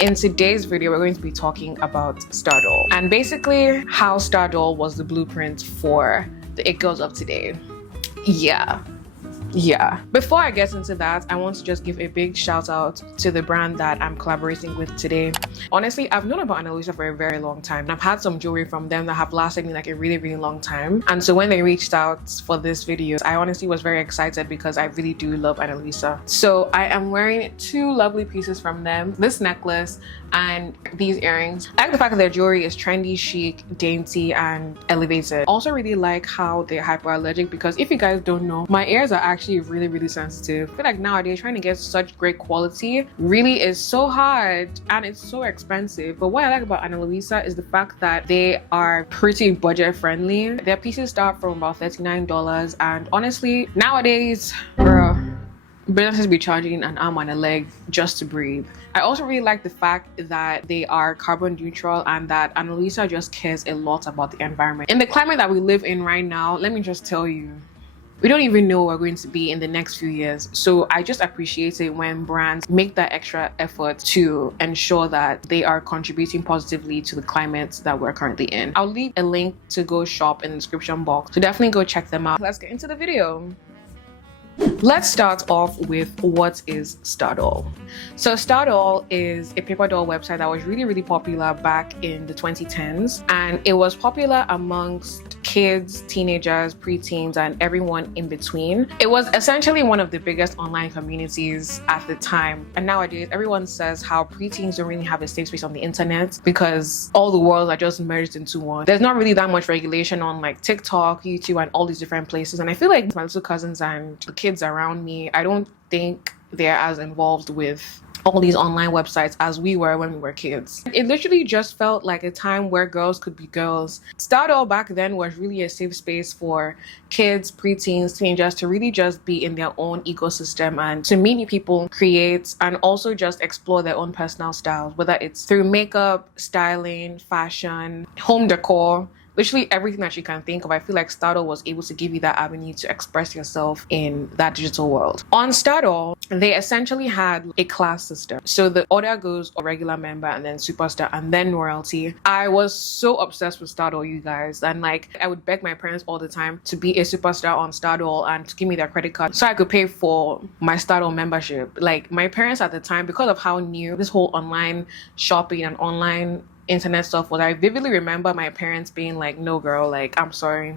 In today's video, we're going to be talking about Stardoll and basically how Stardoll was the blueprint for the it girls of today. Yeah. Before I get into that, I want to just give a big shout out to the brand that I'm collaborating with today. Honestly, I've known about Luisa for a very long time. I've had some jewelry from them that have lasted me like a really long time. And so when they reached out for this video, I honestly was very excited because I really do love Luisa. So I am wearing two lovely pieces from them, this necklace and these earrings. I like the fact that their jewelry is trendy, chic, dainty, and elevated. Also really like how they're hyperallergic, because if you guys don't know, my ears are actually really sensitive. I feel like nowadays trying to get such great quality really is so hard and it's so expensive. But what I like about Luisa is the fact that they are pretty budget friendly. Their pieces start from about $39, and honestly nowadays, bro, businesses be charging an arm and a leg just to breathe. I also really like the fact that they are carbon neutral and that Luisa just cares a lot about the environment. In the climate that we live in right now, let me just tell you, we don't even know where we're going to be in the next few years. So I just appreciate it when brands make that extra effort to ensure that they are contributing positively to the climate that we're currently in. I'll leave a link to go shop in the description box, so definitely go check them out. Let's get into the video. Let's start off with what is Stardoll. So Stardoll is a paper doll website that was really popular back in the 2010s, and it was popular amongst kids, teenagers, preteens, and everyone in between. It was essentially one of the biggest online communities at the time, and nowadays everyone says how preteens don't really have a safe space on the internet because all the worlds are just merged into one. There's not really that much regulation on like TikTok, YouTube, and all these different places, and I feel like my little cousins and the kids around me, I don't think they're as involved with all these online websites as we were when we were kids. It literally just felt like a time where girls could be girls. Stardoll back then was really a safe space for kids, preteens, teenagers to really just be in their own ecosystem and to meet new people, create, and also just explore their own personal styles, whether it's through makeup, styling, fashion, home decor, literally everything that you can think of. I feel like Stardoll was able to give you that avenue to express yourself in that digital world. On Stardoll, they essentially had a class system. So the order goes a regular member and then superstar and then royalty. I was so obsessed with Stardoll, you guys. And like, I would beg my parents all the time to be a superstar on Stardoll and to give me their credit card so I could pay for my Stardoll membership. Like, my parents at the time, because of how new this whole online shopping and online internet stuff was, I vividly remember my parents being like, no girl, like, I'm sorry,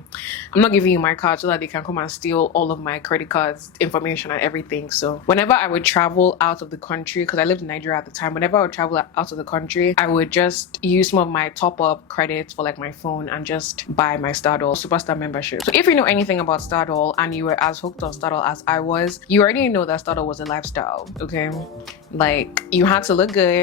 I'm not giving you my card so that they can come and steal all of my credit cards information and everything. So whenever I would travel out of the country, because I lived in Nigeria at the time, whenever I would travel out of the country, I would just use some of my top up credits for like my phone and just buy my Stardoll superstar membership. So if you know anything about Stardoll and you were as hooked on Stardoll as I was, you already know that Stardoll was a lifestyle. Okay, like, you had to look good.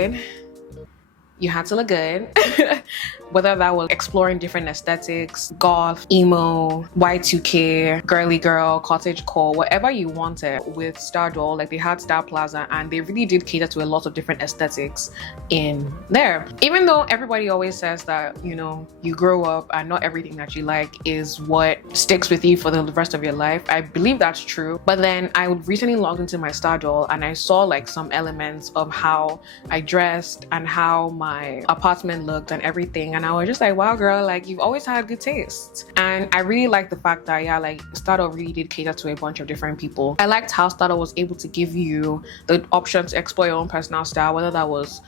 Whether that was exploring different aesthetics, goth, emo, Y2K, girly girl, cottagecore, whatever you wanted with Stardoll. Like, they had Star Plaza and they really did cater to a lot of different aesthetics in there. Even though everybody always says that, you know, you grow up and not everything that you like is what sticks with you for the rest of your life, I believe that's true. But then I recently logged into my Stardoll and I saw like some elements of how I dressed and how my apartment looked and everything, and I was just like, wow girl, like, you've always had good taste. And I really liked the fact that, yeah, like, Stardoll really did cater to a bunch of different people. I liked how Stardoll was able to give you the option to explore your own personal style, whether that was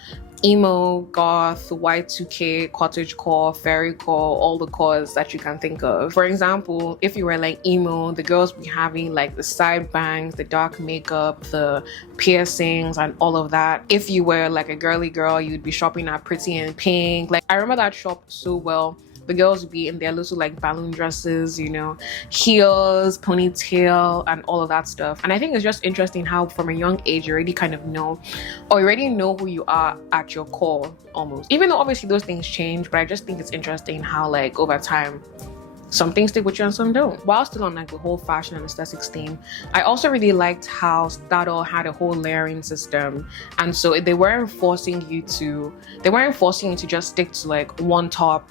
emo, goth, Y2K, cottagecore, fairycore, all the cores that you can think of. For example, if you were like emo, the girls be having like the side bangs, the dark makeup, the piercings, and all of that. If you were like a girly girl, you'd be shopping at Pretty in Pink. Like, I remember that shop so well. The girls would be in their little like balloon dresses, you know, heels, ponytail, and all of that stuff. And I think it's just interesting how from a young age you already kind of know, or you already know who you are at your core almost. Even though obviously those things change, but I just think it's interesting how like over time some things stick with you and some don't. While still on like the whole fashion and aesthetics theme, I also really liked how Stardoll had a whole layering system, and so they weren't forcing you to just stick to like one top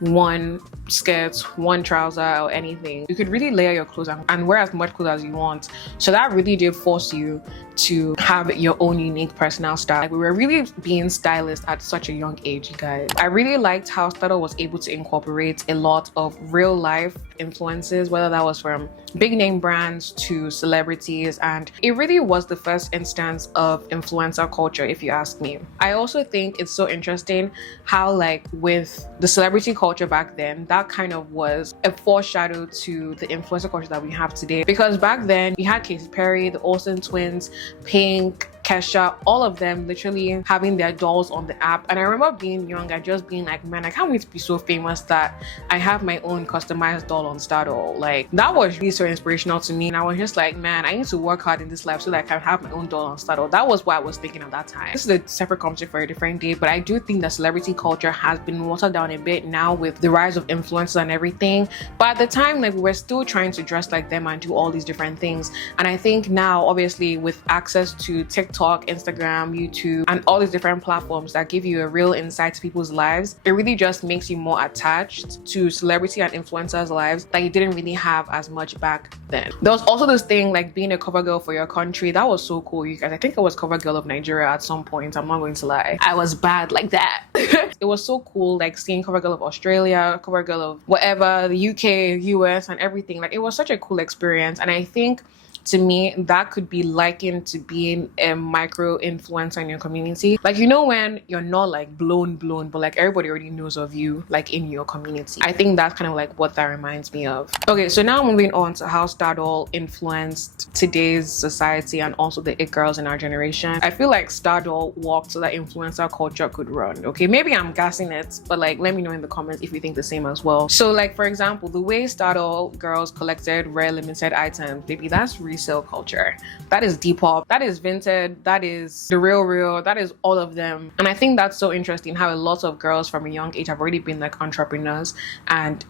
one skirt, one trouser, or anything. You could really layer your clothes and wear as much clothes as you want. So that really did force you to have your own unique personal style. Like, we were really being stylists at such a young age, you guys. I really liked how Stardoll was able to incorporate a lot of real life influences, whether that was from big name brands to celebrities, and it really was the first instance of influencer culture, if you ask me. I also think it's so interesting how, like, with the celebrity culture back then, that kind of was a foreshadow to the influencer culture that we have today, because back then you had Katy Perry, the Olsen twins, Pink, Kesha, all of them literally having their dolls on the app. And I remember being young and just being like, man, I can't wait to be so famous that I have my own customized doll on Stardoll. Like, that was really so inspirational to me. And I was just like, man, I need to work hard in this life so that I can have my own doll on Stardoll. That was what I was thinking at that time. This is a separate conversation for a different day, but I do think that celebrity culture has been watered down a bit now with the rise of influencers and everything. But at the time, like, we were still trying to dress like them and do all these different things. And I think now, obviously, with access to TikTok, Instagram, YouTube, and all these different platforms that give you a real insight to people's lives, it really just makes you more attached to celebrity and influencers' lives that you didn't really have as much back then. There was also this thing like being a cover girl for your country. That was so cool, you guys. I think I was cover girl of Nigeria at some point. I'm not going to lie. I was bad like that. It was so cool, like seeing cover girl of Australia, cover girl of whatever, the UK, US, and everything. Like, it was such a cool experience. And I think, to me, that could be likened to being a micro influencer in your community. Like, you know, when you're not like blown, but like everybody already knows of you, like in your community. I think that's kind of like what that reminds me of. Okay, so now moving on to how Stardoll influenced today's society and also the it girls in our generation. I feel like Stardoll walked so that influencer culture could run. Okay, maybe I'm gassing it, but like, let me know in the comments if you think the same as well. So like, for example, the way Stardoll girls collected rare limited items, maybe that's resale culture. That is Depop, that is Vinted, that is the real, that is all of them. And I think that's so interesting how a lot of girls from a young age have already been like entrepreneurs, and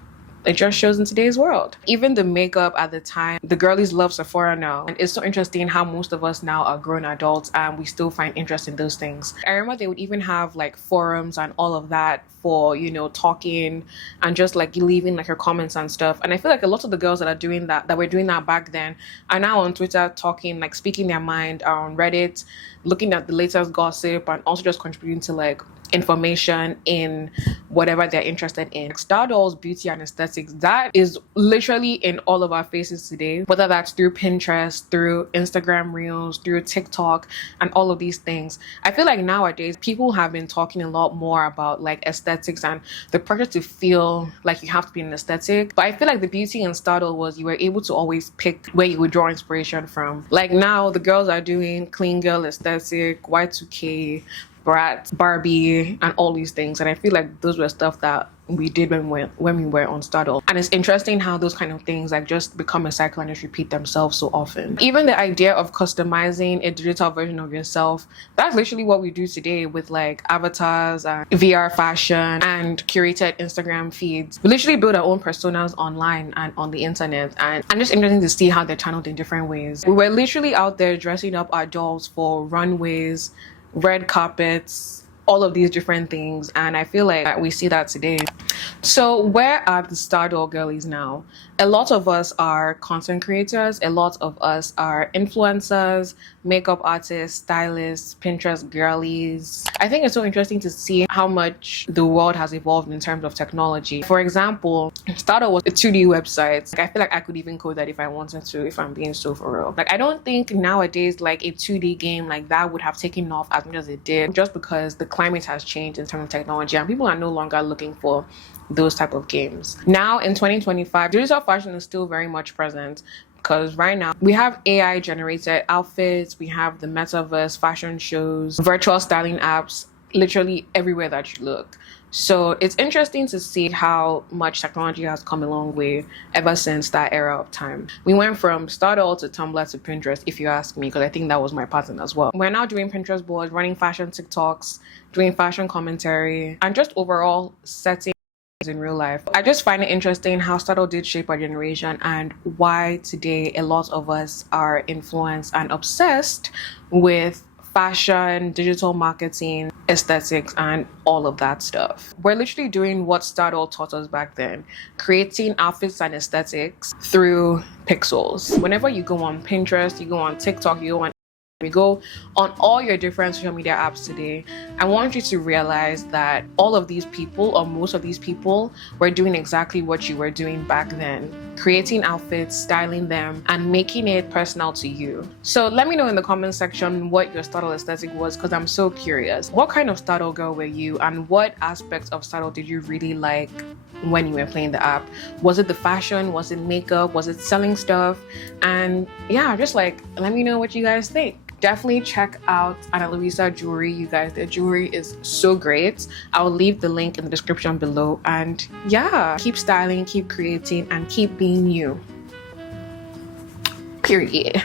it just shows in today's world. Even the makeup at the time, the girlies love Sephora now. And it's so interesting how most of us now are grown adults and we still find interest in those things. I remember they would even have like forums and all of that for, you know, talking and just like leaving like your comments and stuff. And I feel like a lot of the girls that are doing that were doing that back then, are now on Twitter talking, like speaking their mind, are on Reddit, looking at the latest gossip, and also just contributing to like information in whatever they're interested in. Stardoll's beauty and aesthetics, that is literally in all of our faces today, whether that's through Pinterest, through Instagram Reels, through TikTok, and all of these things. I feel like nowadays people have been talking a lot more about like aesthetics and the pressure to feel like you have to be an aesthetic. But I feel like the beauty in Stardoll was you were able to always pick where you would draw inspiration from. Like, now the girls are doing clean girl aesthetic, Y2K, Brat, Barbie, and all these things. And I feel like those were stuff that we did when we were on Stardoll. And it's interesting how those kind of things like just become a cycle and just repeat themselves so often. Even the idea of customizing a digital version of yourself, that's literally what we do today with like avatars and VR fashion and curated Instagram feeds. We literally build our own personas online and on the internet, and I'm just interested to see how they're channeled in different ways. We were literally out there dressing up our dolls for runways, red carpets, all of these different things, and I feel like we see that today. So where are the Stardoll girlies now? A lot of us are content creators, a lot of us are influencers, makeup artists, stylists, Pinterest girlies. I think it's so interesting to see how much the world has evolved in terms of technology. For example, Stardoll was a 2D website. Like, I feel like I could even code that if I wanted to, if I'm being so for real. Like, I don't think nowadays like a 2D game like that would have taken off as much as it did, just because the climate has changed in terms of technology and people are no longer looking for those type of games. Now in 2025, digital fashion is still very much present, because right now we have AI generated outfits, we have the metaverse, fashion shows, virtual styling apps, literally everywhere that you look. So it's interesting to see how much technology has come a long way ever since that era of time. We went from Stardoll to Tumblr to Pinterest, if you ask me, because I think that was my pattern as well. We're now doing Pinterest boards, running fashion TikToks, doing fashion commentary, and just overall setting in real life. I just find it interesting how Stardoll did shape our generation and why today a lot of us are influenced and obsessed with fashion, digital marketing, aesthetics, and all of that stuff. We're literally doing what Stardoll taught us back then, creating outfits and aesthetics through pixels. Whenever you go on Pinterest, you go on TikTok, you go on all your different social media apps today, I want you to realize that all of these people, or most of these people, were doing exactly what you were doing back then, creating outfits, styling them, and making it personal to you. So let me know in the comment section what your Stardoll aesthetic was, because I'm so curious. What kind of Stardoll girl were you, and what aspects of Stardoll did you really like when you were playing the app? Was it the fashion? Was it makeup? Was it selling stuff? And yeah, just like, let me know what you guys think. Definitely check out Luisa Jewelry, you guys. Their jewelry is so great. I'll leave the link in the description below. And yeah, keep styling, keep creating, and keep being you. Period.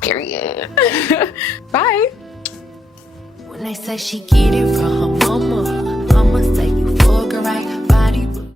Period. Bye. When they say she get it from her